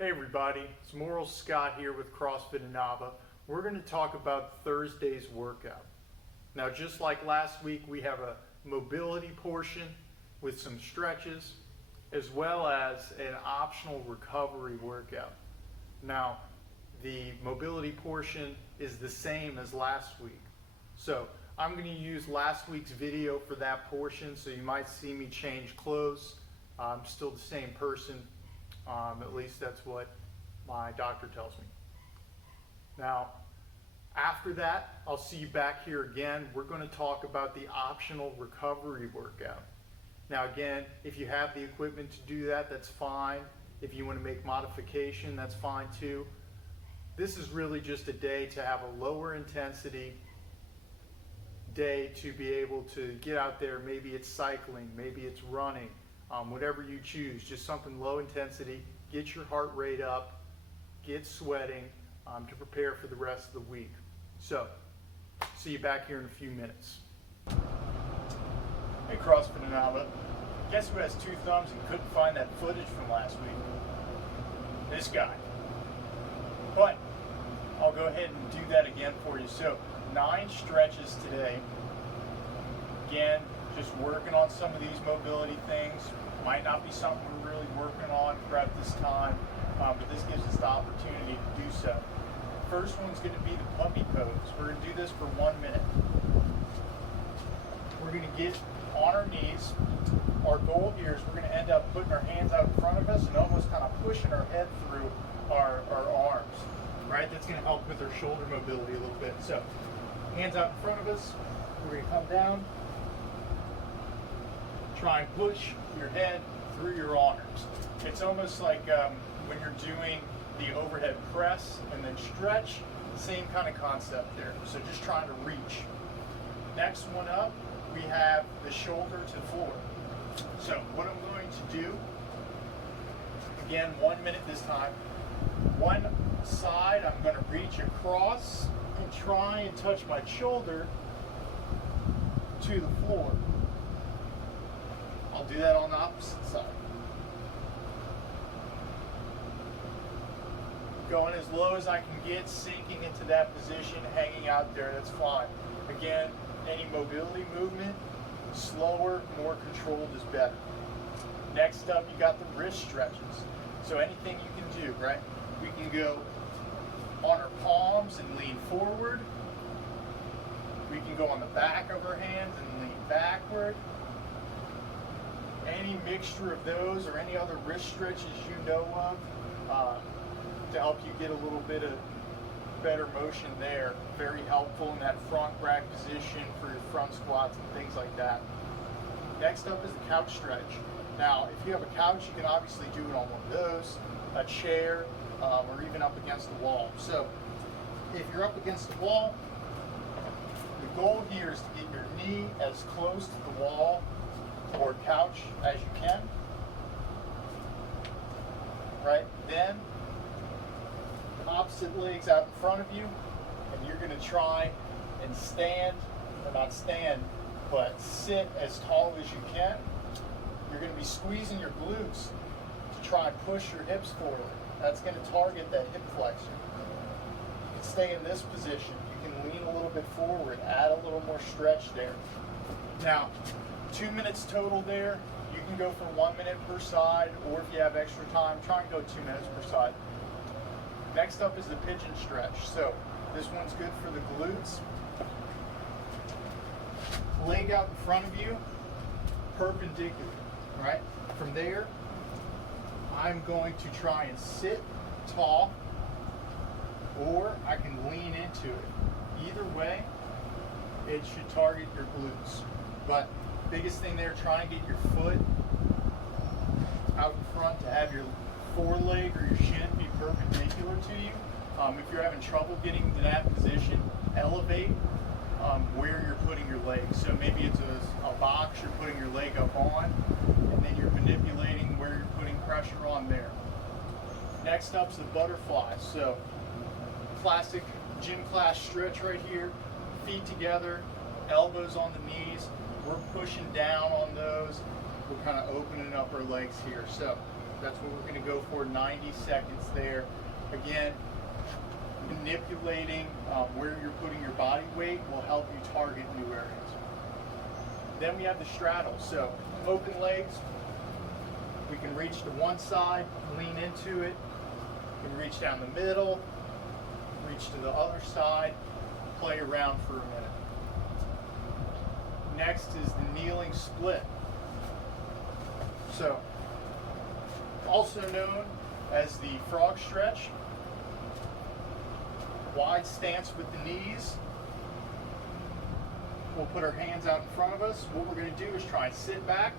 Hey everybody, it's Moral Scott here with CrossFit Anavah. We're going to talk about Thursday's workout. Now just like last week, we have a mobility portion with some stretches as well as an optional recovery workout. Now the mobility portion is the same as last week. So I'm going to use last week's video for that portion, so you might see me change clothes. I'm still the same person. At least that's what my doctor tells me. Now, after that, I'll see you back here again. We're going to talk about the optional recovery workout. Now again, if you have the equipment to do that, that's fine. If you want to make modification, that's fine too. This is really just a day to have a lower intensity day to be able to get out there. Maybe it's cycling, maybe it's running. Whatever you choose, just something low intensity, get your heart rate up, get sweating to prepare for the rest of the week. So, see you back here in a few minutes. Hey CrossFit Anavah, guess who has two thumbs and couldn't find that footage from last week? This guy. But, I'll go ahead and do that again for you. So, 9 stretches today. Again, just working on some of these mobility things. Might not be something we're really working on throughout this time, but this gives us the opportunity to do so. First one's going to be the puppy pose. We're going to do this for 1 minute. We're going to get on our knees. Our goal here is we're going to end up putting our hands out in front of us and almost kind of pushing our head through our arms. Right? That's going to help with our shoulder mobility a little bit. So, hands out in front of us. We're going to come down. Try and push your head through your arms. It's almost like when you're doing the overhead press and then stretch, same kind of concept there. So just trying to reach. Next one up, we have the shoulder to floor. So what I'm going to do, again, 1 minute this time. One side, I'm going to reach across and try and touch my shoulder to the floor. I'll do that on the opposite side. Going as low as I can get, sinking into that position, hanging out there, that's fine. Again, any mobility movement, slower, more controlled is better. Next up, you got the wrist stretches. So anything you can do, right? We can go on our palms and lean forward. We can go on the back of our hands and lean backward. Any mixture of those or any other wrist stretches you know of to help you get a little bit of better motion there. Very helpful in that front rack position for your front squats and things like that. Next up is the couch stretch. Now, if you have a couch, you can obviously do it on one of those, a chair, or even up against the wall. So, if you're up against the wall, the goal here is to get your knee as close to the wall or couch as you can. Right? Then, opposite legs out in front of you, and you're going to try and stand, or not stand, but sit as tall as you can. You're going to be squeezing your glutes to try and push your hips forward. That's going to target that hip flexion. You can stay in this position. You can lean a little bit forward, add a little more stretch there. Now, 2 minutes total there. You can go for 1 minute per side, or if you have extra time, try and go 2 minutes per side. Next up is the pigeon stretch. So this one's good for the glutes. Leg out in front of you, perpendicular, right? From there, I'm going to try and sit tall, or I can lean into it. Either way, it should target your glutes. But biggest thing there, try and get your foot out in front to have your foreleg or your shin be perpendicular to you. If you're having trouble getting into that position, elevate where you're putting your legs. So maybe it's a box you're putting your leg up on, and then you're manipulating where you're putting pressure on there. Next up's the butterfly. So classic gym class stretch right here. Feet together, elbows on the knees. We're pushing down on those. We're kind of opening up our legs here. So That's what we're going to go for, 90 seconds there. Again, manipulating where you're putting your body weight will help you target new areas. Then we have the straddle. So open legs, we can reach to one side, lean into it, we can reach down the middle, reach to the other side, play around for a minute. Next is the kneeling split. So, also known as the frog stretch. Wide stance with the knees. We'll put our hands out in front of us. What we're going to do is try and sit back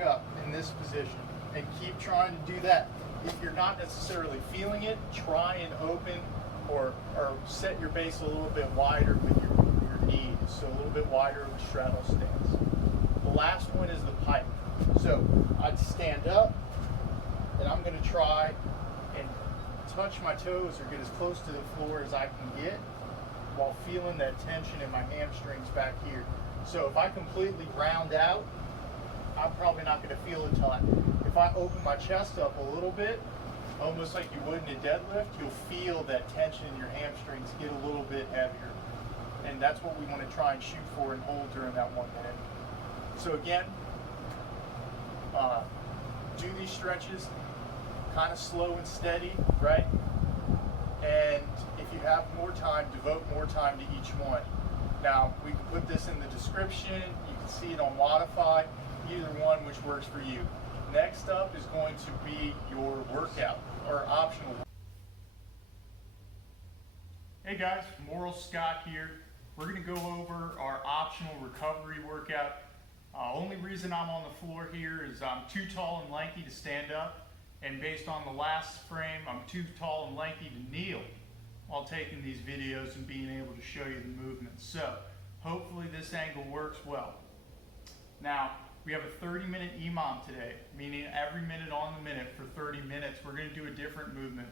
up in this position, and keep trying to do that. If you're not necessarily feeling it, try and open or set your base a little bit wider with your knees, so a little bit wider of a straddle stance. The last one is the pike. So I'd stand up, and I'm going to try and touch my toes or get as close to the floor as I can get while feeling that tension in my hamstrings back here. So if I completely round out, I'm probably not going to feel it till if I open my chest up a little bit, almost like you would in a deadlift, you'll feel that tension in your hamstrings get a little bit heavier. And that's what we want to try and shoot for and hold during that 1 minute. So again, do these stretches kind of slow and steady, right? And if you have more time, devote more time to each one. Now, we can put this in the description. You can see it on Modify, either one which works for you. Next up is going to be your workout, or optional. Hey guys, Morrill Scott here. We're going to go over our optional recovery workout. Only reason I'm on the floor here is I'm too tall and lanky to stand up, and based on the last frame, I'm too tall and lanky to kneel while taking these videos and being able to show you the movements. So hopefully this angle works well. Now, we have a 30-minute EMOM today, meaning every minute on the minute for 30 minutes, we're going to do a different movement.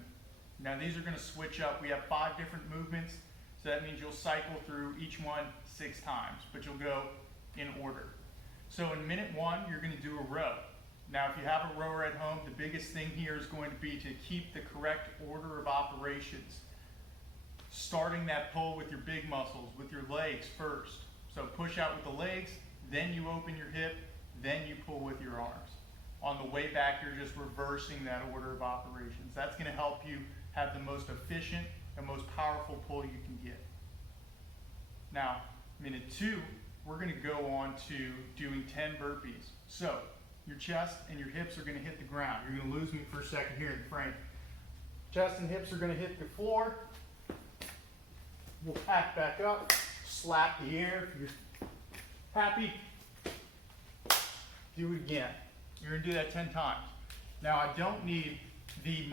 Now these are going to switch up. We have 5 different movements, so that means you'll cycle through each one 6 times, but you'll go in order. So in minute 1, you're going to do a row. Now if you have a rower at home, the biggest thing here is going to be to keep the correct order of operations. Starting that pull with your big muscles, with your legs first. So push out with the legs, then you open your hip, then you pull with your arms. On the way back, you're just reversing that order of operations. That's going to help you have the most efficient and most powerful pull you can get. Now, minute 2, we're going to go on to doing 10 burpees. So, your chest and your hips are going to hit the ground. You're going to lose me for a second here in the frame. Chest and hips are going to hit the floor. We'll pack back up, slap the air. If you're happy, do it again. You're going to do that 10 times. Now, I don't need the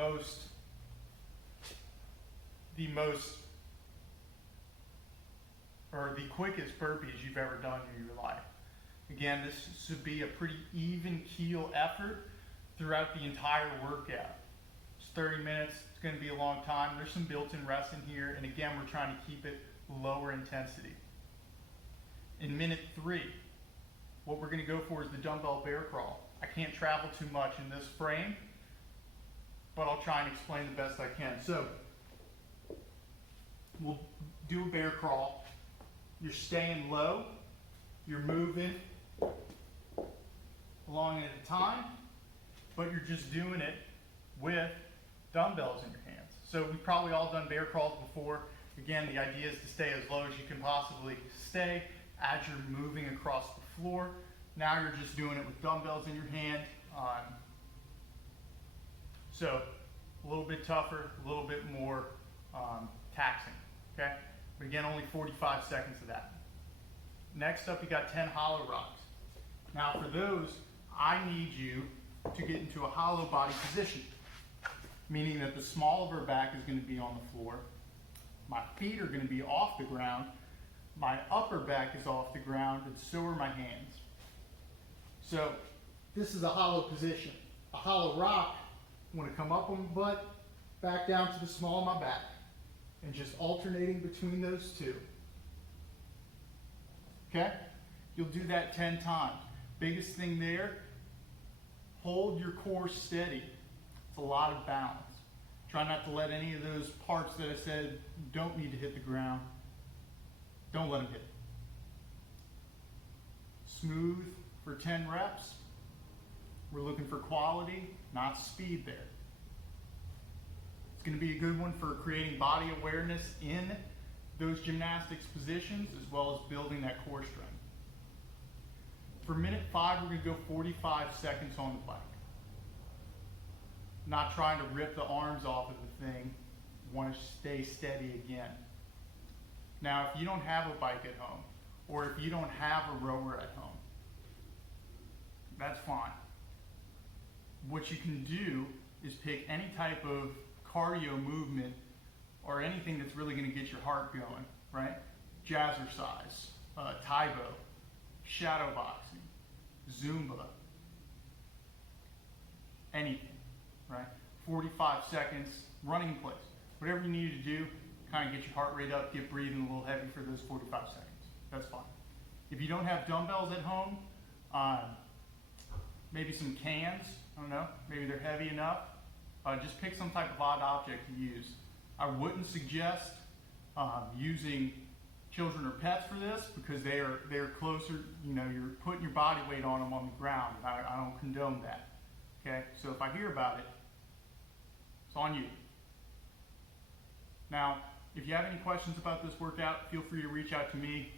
quickest burpees you've ever done in your life. Again, this should be a pretty even keel effort throughout the entire workout. It's 30 minutes, it's going to be a long time. There's some built-in rest in here, and again, we're trying to keep it lower intensity. In minute 3, what we're going to go for is the dumbbell bear crawl. I can't travel too much in this frame, but I'll try and explain the best I can. So, we'll do a bear crawl. You're staying low, you're moving along at a time, but you're just doing it with dumbbells in your hands. So we've probably all done bear crawls before. Again, the idea is to stay as low as you can possibly stay as you're moving across the floor. Now you're just doing it with dumbbells in your hand. So a little bit tougher, a little bit more taxing, okay? But again, only 45 seconds of that. Next up, you got 10 hollow rocks. Now for those, I need you to get into a hollow body position, meaning that the small of our back is going to be on the floor. My feet are going to be off the ground. My upper back is off the ground, and so are my hands. So this is a hollow position. A hollow rock, I want to come up on my butt, back down to the small of my back, and just alternating between those two. Okay? You'll do that 10 times. Biggest thing there Hold your core steady. It's a lot of balance. Try not to let any of those parts that I said don't need to hit the ground. Don't let them hit. Smooth for 10 reps. We're looking for quality, not speed there. It's going to be a good one for creating body awareness in those gymnastics positions as well as building that core strength. For minute 5, we're going to go 45 seconds on the bike. Not trying to rip the arms off of the thing. Want to stay steady again. Now, if you don't have a bike at home, or if you don't have a rower at home, that's fine. What you can do is pick any type of cardio movement or anything that's really going to get your heart going, right? Jazzercise, Taibo, shadow boxing, Zumba, anything, right? 45 seconds, running in place. Whatever you need to do, kind of get your heart rate up, get breathing a little heavy for those 45 seconds. That's fine. If you don't have dumbbells at home, maybe some cans, I don't know, maybe they're heavy enough. Just pick some type of odd object to use. I wouldn't suggest using children or pets for this because they're closer, you know, you're putting your body weight on them on the ground. I don't condone that. Okay, so if I hear about it, it's on you. Now, if you have any questions about this workout, feel free to reach out to me.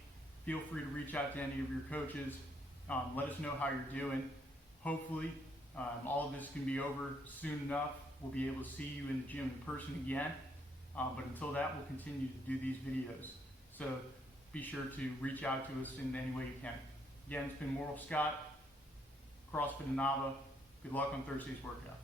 Feel free to reach out to any of your coaches. Let us know how you're doing. Hopefully, all of this can be over soon enough. We'll be able to see you in the gym in person again. But until that, we'll continue to do these videos. So be sure to reach out to us in any way you can. Again, it's been Morrill Scott, CrossFit Anavah. Good luck on Thursday's workout.